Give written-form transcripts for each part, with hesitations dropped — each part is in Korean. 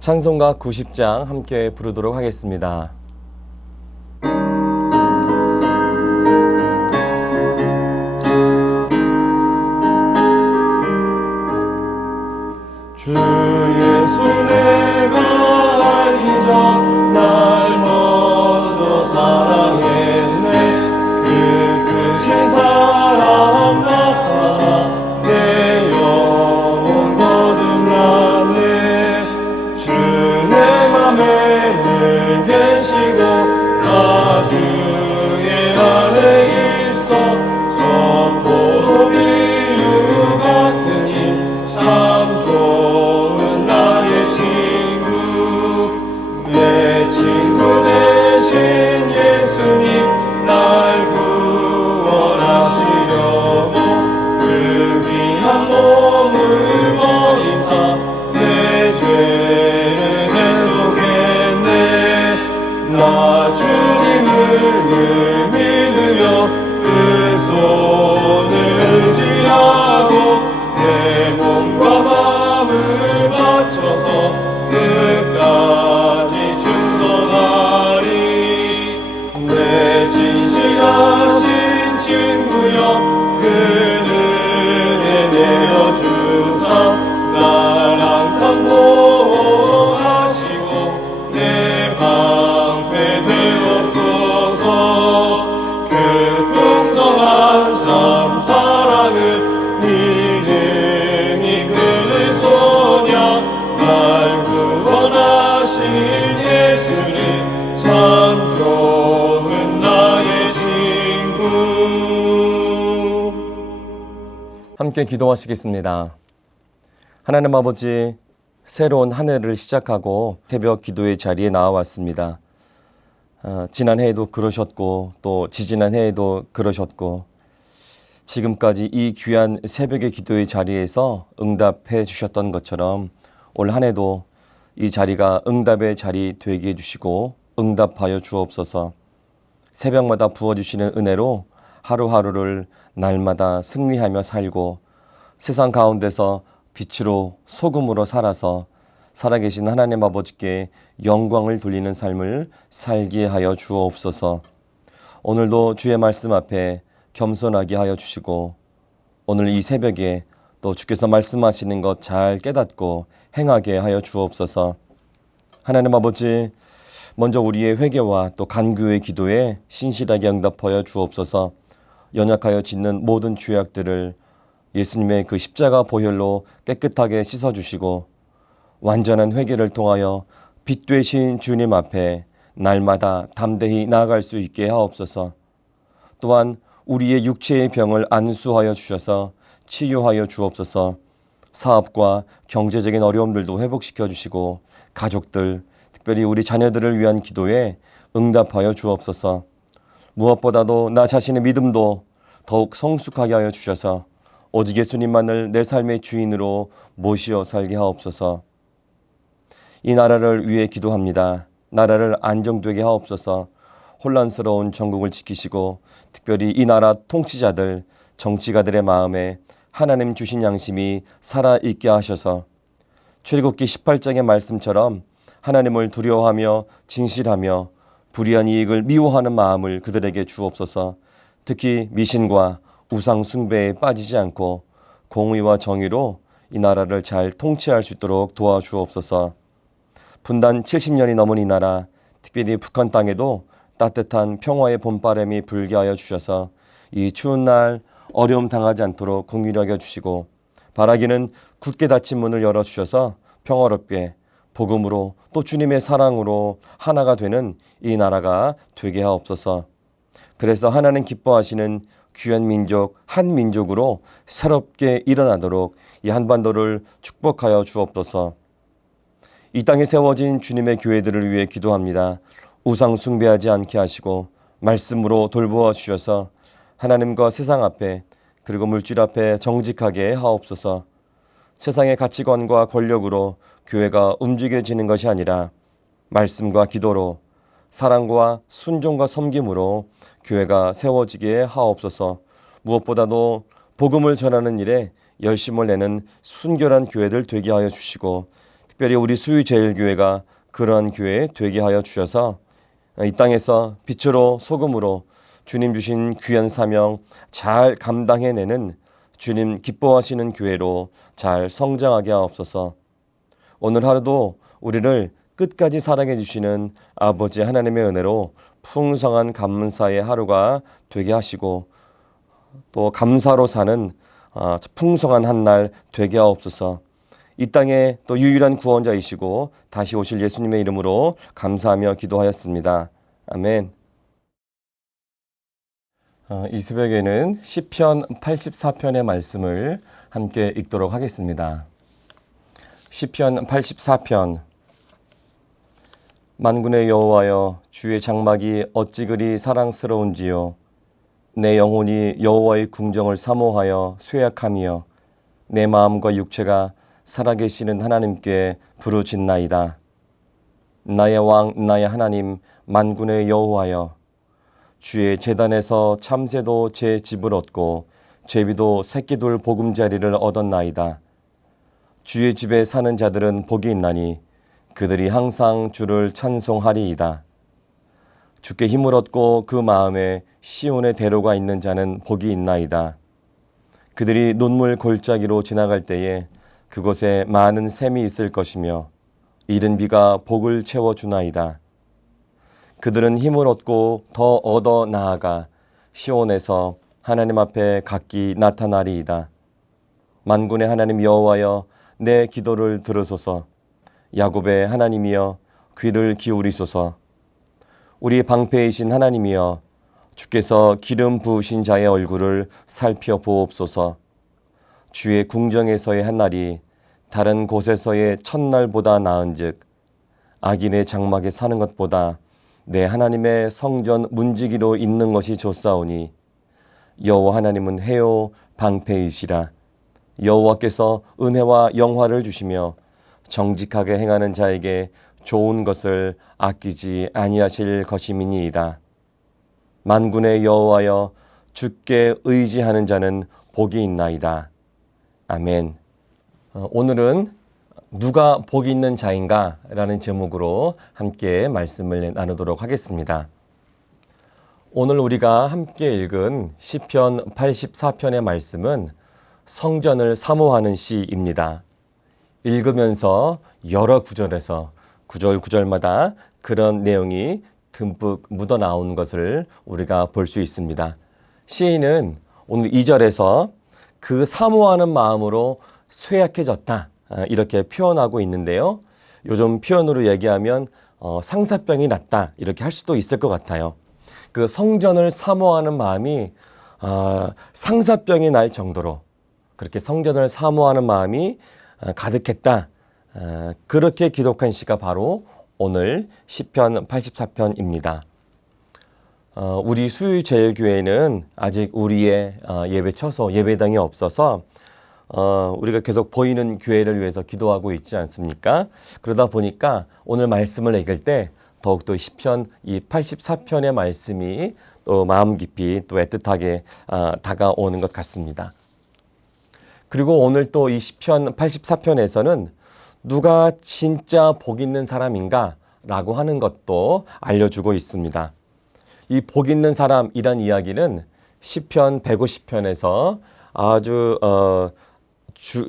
찬송가 90장 함께 부르도록 하겠습니다. 주 예수 내가 알기 전 날 먼저 사랑했네. 그 크신 사랑 나타나 내 영혼 거듭났네. 주 내 맘에 늘 계시고 나 주의 안에 있어. 저 포도비유 같으니 참 좋은 나의 친구. 내 친구 되신 예수님 날 구원하시려고 그 귀한 몸을 버리사 내 죄를 대속했네. 나 주님을 늘 믿으며 그 손을 의지하고 내 몸과 마음을 바쳐서 끝까지 충성하리. 내 진실하신 친구여 그 은혜 내려주사 날 항상 보호하시고 내 방패 되옵소서. 그 풍성한 삶 사랑을 능히 끊을 소냐. 날 구원하신 예수님 참 좋은 나의 친구. 함께 기도하시겠습니다. 하나님 아버지, 새로운 한 해를 시작하고 새벽 기도의 자리에 나와왔습니다. 지난 해에도 그러셨고 또 지지난 해에도 그러셨고 지금까지 이 귀한 새벽의 기도의 자리에서 응답해 주셨던 것처럼 올 한 해도 이 자리가 응답의 자리 되게 해주시고 응답하여 주옵소서. 새벽마다 부어주시는 은혜로 하루하루를 날마다 승리하며 살고 세상 가운데서 빛으로 소금으로 살아서 살아계신 하나님 아버지께 영광을 돌리는 삶을 살게 하여 주옵소서. 오늘도 주의 말씀 앞에 겸손하게 하여 주시고 오늘 이 새벽에 또 주께서 말씀하시는 것 잘 깨닫고 행하게 하여 주옵소서. 하나님 아버지, 먼저 우리의 회개와 또 간구의 기도에 신실하게 응답하여 주옵소서. 연약하여 짓는 모든 죄악들을 예수님의 그 십자가 보혈로 깨끗하게 씻어주시고 완전한 회개를 통하여 빛 되신 주님 앞에 날마다 담대히 나아갈 수 있게 하옵소서. 또한 우리의 육체의 병을 안수하여 주셔서 치유하여 주옵소서. 사업과 경제적인 어려움들도 회복시켜 주시고 가족들, 특별히 우리 자녀들을 위한 기도에 응답하여 주옵소서. 무엇보다도 나 자신의 믿음도 더욱 성숙하게 하여 주셔서 오직 예수님만을 내 삶의 주인으로 모시어 살게 하옵소서. 이 나라를 위해 기도합니다. 나라를 안정되게 하옵소서. 혼란스러운 전국을 지키시고 특별히 이 나라 통치자들, 정치가들의 마음에 하나님 주신 양심이 살아있게 하셔서 출애굽기 18장의 말씀처럼 하나님을 두려워하며 진실하며 불의한 이익을 미워하는 마음을 그들에게 주옵소서. 특히 미신과 우상 숭배에 빠지지 않고 공의와 정의로 이 나라를 잘 통치할 수 있도록 도와주옵소서. 분단 70년이 넘은 이 나라, 특별히 북한 땅에도 따뜻한 평화의 봄바람이 불게 하여 주셔서 이 추운 날 어려움 당하지 않도록 긍휼히 여겨 주시고 바라기는 굳게 닫힌 문을 열어주셔서 평화롭게 복음으로 또 주님의 사랑으로 하나가 되는 이 나라가 되게 하옵소서. 그래서 하나님 기뻐하시는 귀한 민족, 한 민족으로 새롭게 일어나도록 이 한반도를 축복하여 주옵소서. 이 땅에 세워진 주님의 교회들을 위해 기도합니다. 우상 숭배하지 않게 하시고 말씀으로 돌보아 주셔서 하나님과 세상 앞에 그리고 물질 앞에 정직하게 하옵소서. 세상의 가치관과 권력으로 교회가 움직여지는 것이 아니라 말씀과 기도로 사랑과 순종과 섬김으로 교회가 세워지게 하옵소서. 무엇보다도 복음을 전하는 일에 열심을 내는 순결한 교회들 되게 하여 주시고, 특별히 우리 수유제일교회가 그러한 교회 되게 하여 주셔서 이 땅에서 빛으로 소금으로 주님 주신 귀한 사명 잘 감당해내는 주님 기뻐하시는 교회로 잘 성장하게 하옵소서. 오늘 하루도 우리를 끝까지 사랑해 주시는 아버지 하나님의 은혜로 풍성한 감사의 하루가 되게 하시고, 또 감사로 사는 풍성한 한 날 되게 하옵소서. 이 땅에 또 유일한 구원자이시고 다시 오실 예수님의 이름으로 감사하며 기도하였습니다. 아멘. 이 새벽에는 시편 84편의 말씀을 함께 읽도록 하겠습니다. 시편 84편. 만군의 여호와여, 주의 장막이 어찌 그리 사랑스러운지요. 내 영혼이 여호와의 궁정을 사모하여 쇠약하며 내 마음과 육체가 살아계시는 하나님께 부르짖나이다. 나의 왕 나의 하나님 만군의 여호와여, 주의 제단에서 참새도 제 집을 얻고 제비도 새끼둘 보금자리를 얻었나이다. 주의 집에 사는 자들은 복이 있나니 그들이 항상 주를 찬송하리이다. 주께 힘을 얻고 그 마음에 시온의 대로가 있는 자는 복이 있나이다. 그들이 눈물 골짜기로 지나갈 때에 그곳에 많은 샘이 있을 것이며 이른 비가 복을 채워주나이다. 그들은 힘을 얻고 더 얻어 나아가 시온에서 하나님 앞에 각기 나타나리이다. 만군의 하나님 여호와여, 내 기도를 들으소서. 야곱의 하나님이여, 귀를 기울이소서. 우리 방패이신 하나님이여, 주께서 기름 부으신 자의 얼굴을 살펴보옵소서. 주의 궁정에서의 한날이 다른 곳에서의 첫날보다 나은즉 악인의 장막에 사는 것보다 내 하나님의 성전 문지기로 있는 것이 좋사오니, 여호와 하나님은 해요 방패이시라. 여호와께서 은혜와 영화를 주시며 정직하게 행하는 자에게 좋은 것을 아끼지 아니하실 것임이니이다. 만군의 여호와여, 주께 의지하는 자는 복이 있나이다. 아멘. 오늘은 누가 복이 있는 자인가? 라는 제목으로 함께 말씀을 나누도록 하겠습니다. 오늘 우리가 함께 읽은 시편 84편의 말씀은 성전을 사모하는 시입니다. 읽으면서 여러 구절에서 구절마다 그런 내용이 듬뿍 묻어나온 것을 우리가 볼 수 있습니다. 시인은 오늘 2절에서 그 사모하는 마음으로 쇠약해졌다, 이렇게 표현하고 있는데요. 요즘 표현으로 얘기하면 상사병이 났다, 이렇게 할 수도 있을 것 같아요. 그 성전을 사모하는 마음이 상사병이 날 정도로 그렇게 성전을 사모하는 마음이 가득했다, 그렇게 기록한 시가 바로 오늘 시편 84편입니다. 우리 수유제일교회는 아직 우리의 예배 처소, 예배당이 없어서 우리가 계속 보이는 교회를 위해서 기도하고 있지 않습니까? 그러다 보니까 오늘 말씀을 읽을 때 더욱더 시편 이 84편의 말씀이 또 마음 깊이 또 애틋하게 다가오는 것 같습니다. 그리고 오늘 또 이 시편 84편에서는 누가 진짜 복 있는 사람인가? 라고 하는 것도 알려주고 있습니다. 이 복 있는 사람이란 이야기는 시편 150편에서 아주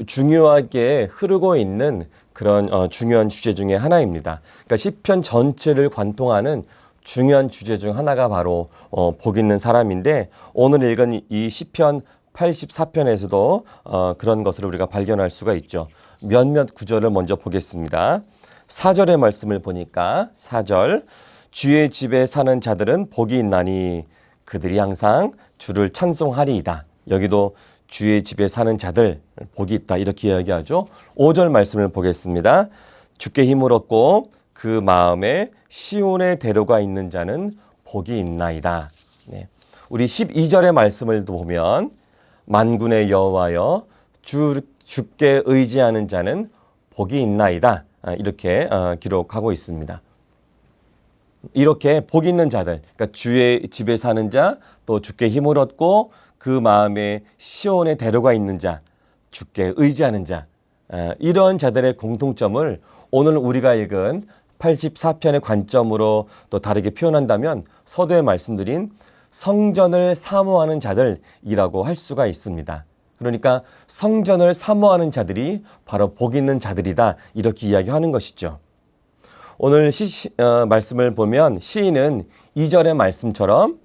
중요하게 흐르고 있는 그런 중요한 주제 중에 하나입니다. 그러니까 시편 전체를 관통하는 중요한 주제 중 하나가 바로 복 있는 사람인데, 오늘 읽은 이 시편 84편에서도 그런 것을 우리가 발견할 수가 있죠. 몇몇 구절을 먼저 보겠습니다. 4절의 말씀을 보니까 4절, 주의 집에 사는 자들은 복이 있나니 그들이 항상 주를 찬송하리이다. 여기도 주의 집에 사는 자들 복이 있다, 이렇게 이야기하죠. 5절 말씀을 보겠습니다. 주께 힘을 얻고 그 마음에 시온의 대로가 있는 자는 복이 있나이다. 네. 우리 12절의 말씀을 보면 만군의 여호와여, 주께 의지하는 자는 복이 있나이다. 이렇게 기록하고 있습니다. 이렇게 복 있는 자들, 그러니까 주의 집에 사는 자, 또 주께 힘을 얻고 그 마음에 시온의 대로가 있는 자, 주께 의지하는 자, 이런 자들의 공통점을 오늘 우리가 읽은 84편의 관점으로 또 다르게 표현한다면 서두에 말씀드린 성전을 사모하는 자들이라고 할 수가 있습니다. 그러니까 성전을 사모하는 자들이 바로 복 있는 자들이다, 이렇게 이야기하는 것이죠. 오늘 말씀을 보면 시인은 2절의 말씀처럼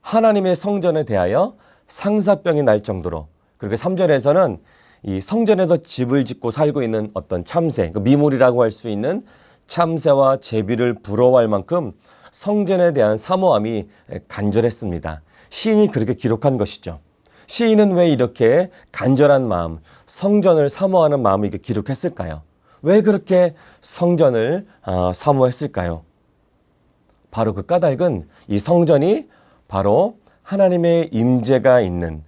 하나님의 성전에 대하여 상사병이 날 정도로, 그리고 3절에서는 이 성전에서 집을 짓고 살고 있는 어떤 참새, 미물이라고 할 수 있는 참새와 제비를 부러워할 만큼 성전에 대한 사모함이 간절했습니다. 시인이 그렇게 기록한 것이죠. 시인은 왜 이렇게 간절한 마음, 성전을 사모하는 마음을 이렇게 기록했을까요? 왜 그렇게 성전을 사모했을까요? 바로 그 까닭은 이 성전이 바로 하나님의 임재가 있는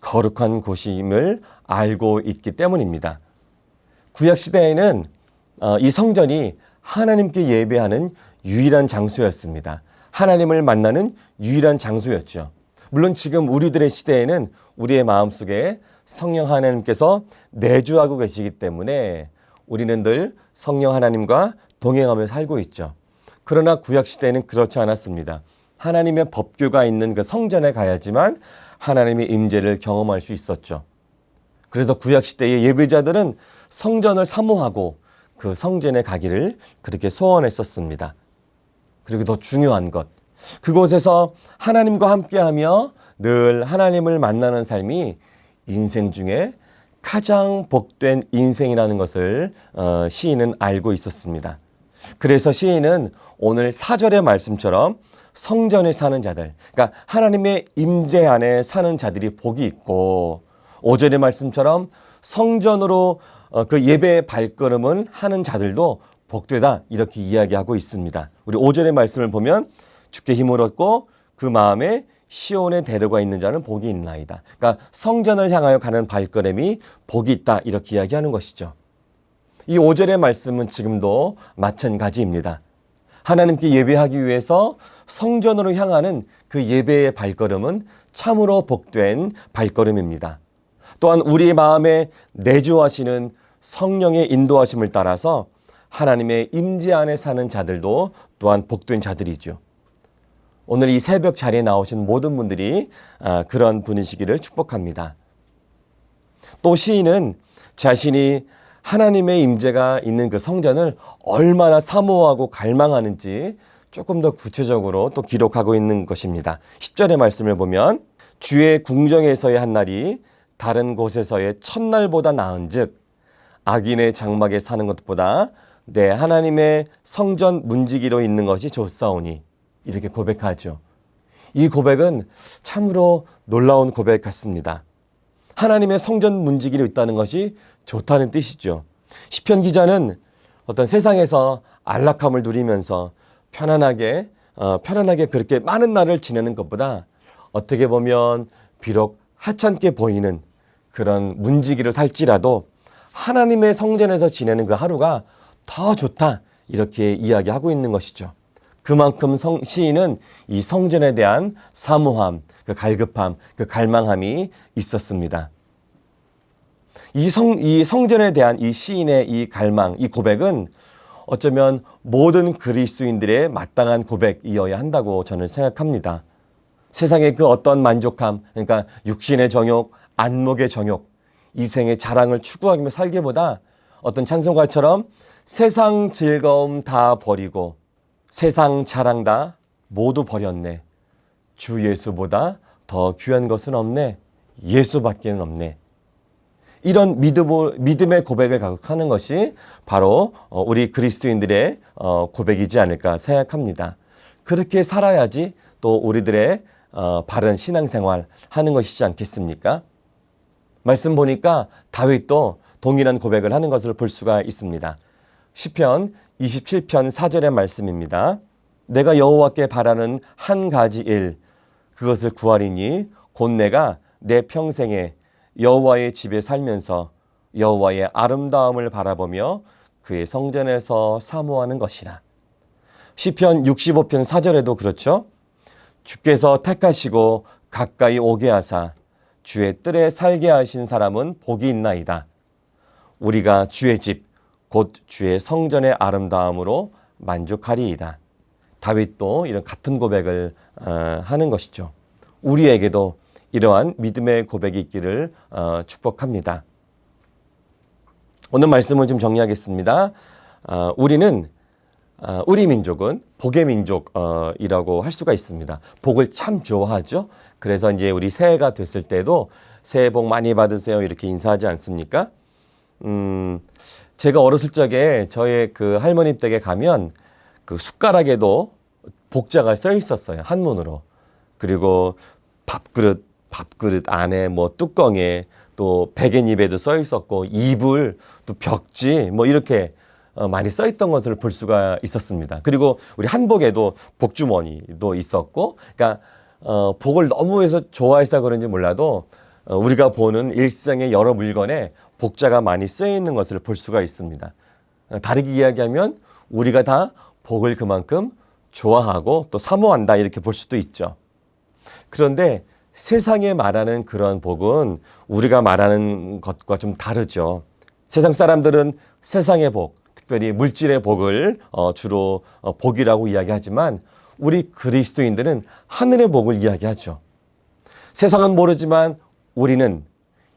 거룩한 곳임을 알고 있기 때문입니다. 구약시대에는 이 성전이 하나님께 예배하는 유일한 장소였습니다. 하나님을 만나는 유일한 장소였죠. 물론 지금 우리들의 시대에는 우리의 마음속에 성령 하나님께서 내주하고 계시기 때문에 우리는 늘 성령 하나님과 동행하며 살고 있죠. 그러나 구약시대에는 그렇지 않았습니다. 하나님의 법궤가 있는 그 성전에 가야지만 하나님의 임재를 경험할 수 있었죠. 그래서 구약시대의 예배자들은 성전을 사모하고 그 성전에 가기를 그렇게 소원했었습니다. 그리고 더 중요한 것, 그곳에서 하나님과 함께하며 늘 하나님을 만나는 삶이 인생 중에 가장 복된 인생이라는 것을 시인은 알고 있었습니다. 그래서 시인은 오늘 4절의 말씀처럼 성전에 사는 자들, 그러니까 하나님의 임재 안에 사는 자들이 복이 있고, 5절의 말씀처럼 성전으로 그 예배의 발걸음을 하는 자들도 복되다, 이렇게 이야기하고 있습니다. 우리 5절의 말씀을 보면 주께 힘을 얻고 그 마음에 시온의 대로가 있는 자는 복이 있나이다. 그러니까 성전을 향하여 가는 발걸음이 복이 있다, 이렇게 이야기하는 것이죠. 이 5절의 말씀은 지금도 마찬가지입니다. 하나님께 예배하기 위해서 성전으로 향하는 그 예배의 발걸음은 참으로 복된 발걸음입니다. 또한 우리의 마음에 내주하시는 성령의 인도하심을 따라서 하나님의 임재 안에 사는 자들도 또한 복된 자들이죠. 오늘 이 새벽 자리에 나오신 모든 분들이 그런 분이시기를 축복합니다. 또 시인은 자신이 하나님의 임재가 있는 그 성전을 얼마나 사모하고 갈망하는지 조금 더 구체적으로 또 기록하고 있는 것입니다. 10절의 말씀을 보면 주의 궁정에서의 한 날이 다른 곳에서의 첫날보다 나은즉 악인의 장막에 사는 것보다 내 하나님의 성전 문지기로 있는 것이 좋사오니, 이렇게 고백하죠. 이 고백은 참으로 놀라운 고백 같습니다. 하나님의 성전 문지기로 있다는 것이 좋다는 뜻이죠. 시편 기자는 어떤 세상에서 안락함을 누리면서 편안하게 그렇게 많은 날을 지내는 것보다 어떻게 보면 비록 하찮게 보이는 그런 문지기로 살지라도 하나님의 성전에서 지내는 그 하루가 더 좋다, 이렇게 이야기하고 있는 것이죠. 그만큼 시인은 이 성전에 대한 사모함, 그 갈급함, 그 갈망함이 있었습니다. 이 성전에 대한 이 시인의 이 갈망, 이 고백은 어쩌면 모든 그리스도인들의 마땅한 고백이어야 한다고 저는 생각합니다. 세상의 그 어떤 만족함, 그러니까 육신의 정욕, 안목의 정욕, 이생의 자랑을 추구하며 살기보다 어떤 찬송가처럼 세상 즐거움 다 버리고 세상 자랑 다 모두 버렸네. 주 예수보다 더 귀한 것은 없네. 예수밖에는 없네. 이런 믿음의 고백을 가득하는 것이 바로 우리 그리스도인들의 고백이지 않을까 생각합니다. 그렇게 살아야지 또 우리들의 바른 신앙생활 하는 것이지 않겠습니까? 말씀 보니까 다윗도 동일한 고백을 하는 것을 볼 수가 있습니다. 시편 27편 4절의 말씀입니다. 내가 여호와께 바라는 한 가지 일, 그것을 구하리니 곧 내가 내 평생에 여호와의 집에 살면서 여호와의 아름다움을 바라보며 그의 성전에서 사모하는 것이라. 시편 65편 4절에도 그렇죠. 주께서 택하시고 가까이 오게 하사 주의 뜰에 살게 하신 사람은 복이 있나이다. 우리가 주의 집 곧 주의 성전의 아름다움으로 만족하리이다. 다윗도 이런 같은 고백을 하는 것이죠. 우리에게도 이러한 믿음의 고백이 있기를 축복합니다. 오늘 말씀을 좀 정리하겠습니다. 우리 민족은 복의 민족이라고 할 수가 있습니다. 복을 참 좋아하죠. 그래서 이제 우리 새해가 됐을 때도 새해 복 많이 받으세요 이렇게 인사하지 않습니까? 제가 어렸을 적에 저의 그 할머니 댁에 가면 그 숟가락에도 복자가 써 있었어요. 한문으로. 그리고 밥그릇 안에 뭐 뚜껑에 또 베갯잎에도 써 있었고 이불 또 벽지 뭐 이렇게 많이 써 있던 것을 볼 수가 있었습니다. 그리고 우리 한복에도 복주머니도 있었고, 그러니까 복을 너무 해서 좋아해서 그런지 몰라도 우리가 보는 일상의 여러 물건에 복자가 많이 쓰여 있는 것을 볼 수가 있습니다. 다르게 이야기하면 우리가 다 복을 그만큼 좋아하고 또 사모한다 이렇게 볼 수도 있죠. 그런데 세상에 말하는 그런 복은 우리가 말하는 것과 좀 다르죠. 세상 사람들은 세상의 복, 특별히 물질의 복을 주로 복이라고 이야기하지만 우리 그리스도인들은 하늘의 복을 이야기하죠. 세상은 모르지만 우리는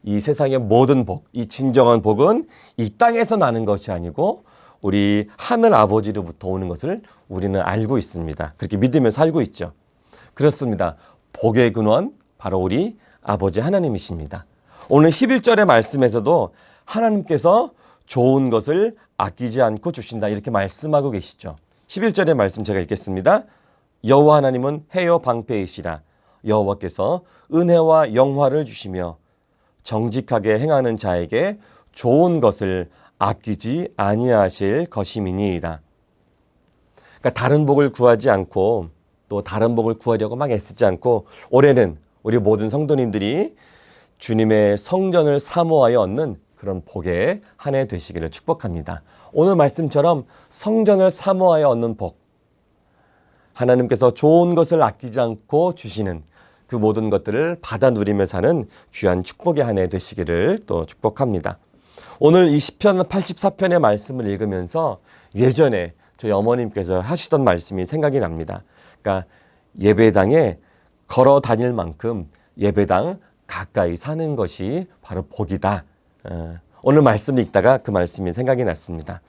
이 세상의 모든 복, 이 진정한 복은 이 땅에서 나는 것이 아니고 우리 하늘 아버지로부터 오는 것을 우리는 알고 있습니다. 그렇게 믿으며 살고 있죠. 그렇습니다. 복의 근원 바로 우리 아버지 하나님이십니다. 오늘 11절의 말씀에서도 하나님께서 좋은 것을 아끼지 않고 주신다 이렇게 말씀하고 계시죠. 11절의 말씀 제가 읽겠습니다. 여호와 하나님은 해요 방패이시라. 여호와께서 은혜와 영화를 주시며 정직하게 행하는 자에게 좋은 것을 아끼지 아니하실 것임이니이다. 그러니까 다른 복을 구하지 않고 또 다른 복을 구하려고 막 애쓰지 않고 올해는 우리 모든 성도님들이 주님의 성전을 사모하여 얻는 그런 복의 한 해 되시기를 축복합니다. 오늘 말씀처럼 성전을 사모하여 얻는 복, 하나님께서 좋은 것을 아끼지 않고 주시는 그 모든 것들을 받아 누리며 사는 귀한 축복의 한 해 되시기를 또 축복합니다. 오늘 이 시편 84편의 말씀을 읽으면서 예전에 저희 어머님께서 하시던 말씀이 생각이 납니다. 그러니까 예배당에 걸어 다닐 만큼 예배당 가까이 사는 것이 바로 복이다. 오늘 말씀 읽다가 그 말씀이 생각이 났습니다.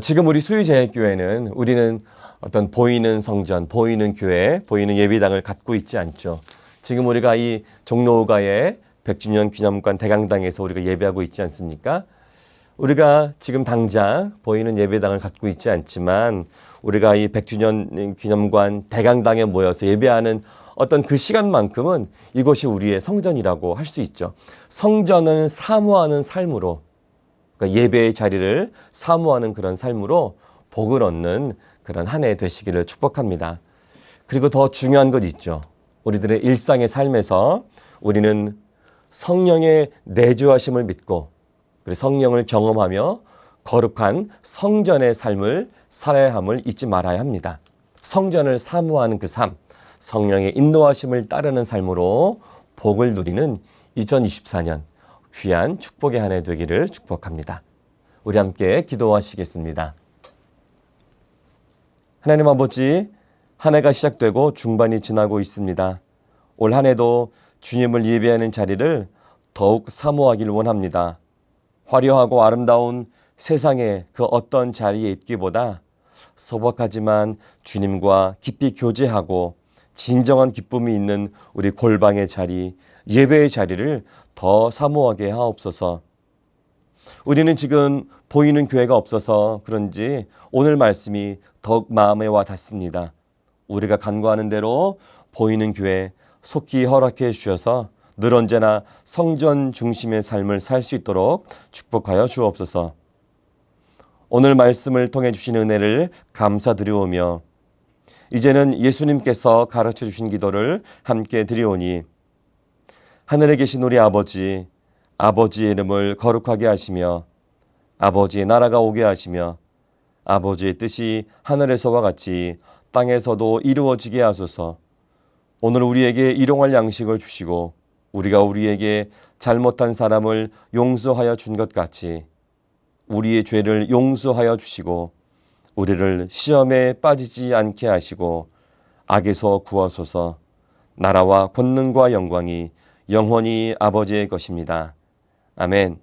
지금 우리 수유제일교회는 우리는 어떤 보이는 성전, 보이는 교회, 보이는 예배당을 갖고 있지 않죠. 지금 우리가 이 종로가의 100주년 기념관 대강당에서 우리가 예배하고 있지 않습니까? 우리가 지금 당장 보이는 예배당을 갖고 있지 않지만 우리가 이 100주년 기념관 대강당에 모여서 예배하는 어떤 그 시간만큼은 이것이 우리의 성전이라고 할 수 있죠. 성전을 사모하는 삶으로, 그러니까 예배의 자리를 사모하는 그런 삶으로 복을 얻는 그런 한 해 되시기를 축복합니다. 그리고 더 중요한 것 있죠. 우리들의 일상의 삶에서 우리는 성령의 내주하심을 믿고 그리고 성령을 경험하며 거룩한 성전의 삶을 살아야 함을 잊지 말아야 합니다. 성전을 사모하는 그 삶, 성령의 인도하심을 따르는 삶으로 복을 누리는 2024년 귀한 축복의 한 해 되기를 축복합니다. 우리 함께 기도하시겠습니다. 하나님 아버지, 한 해가 시작되고 중반이 지나고 있습니다. 올 한 해도 주님을 예배하는 자리를 더욱 사모하기를 원합니다. 화려하고 아름다운 세상의 그 어떤 자리에 있기보다 소박하지만 주님과 깊이 교제하고 진정한 기쁨이 있는 우리 골방의 자리, 예배의 자리를 더 사모하게 하옵소서. 우리는 지금 보이는 교회가 없어서 그런지 오늘 말씀이 더욱 마음에 와 닿습니다. 우리가 간구하는 대로 보이는 교회 속히 허락해 주셔서 늘 언제나 성전 중심의 삶을 살 수 있도록 축복하여 주옵소서. 오늘 말씀을 통해 주신 은혜를 감사드리오며 이제는 예수님께서 가르쳐 주신 기도를 함께 드리오니 하늘에 계신 우리 아버지, 아버지의 이름을 거룩하게 하시며 아버지의 나라가 오게 하시며 아버지의 뜻이 하늘에서와 같이 땅에서도 이루어지게 하소서. 오늘 우리에게 일용할 양식을 주시고 우리가 우리에게 잘못한 사람을 용서하여 준 것 같이 우리의 죄를 용서하여 주시고 우리를 시험에 빠지지 않게 하시고 악에서 구하소서. 나라와 권능과 영광이 영원히 아버지의 것입니다. 아멘.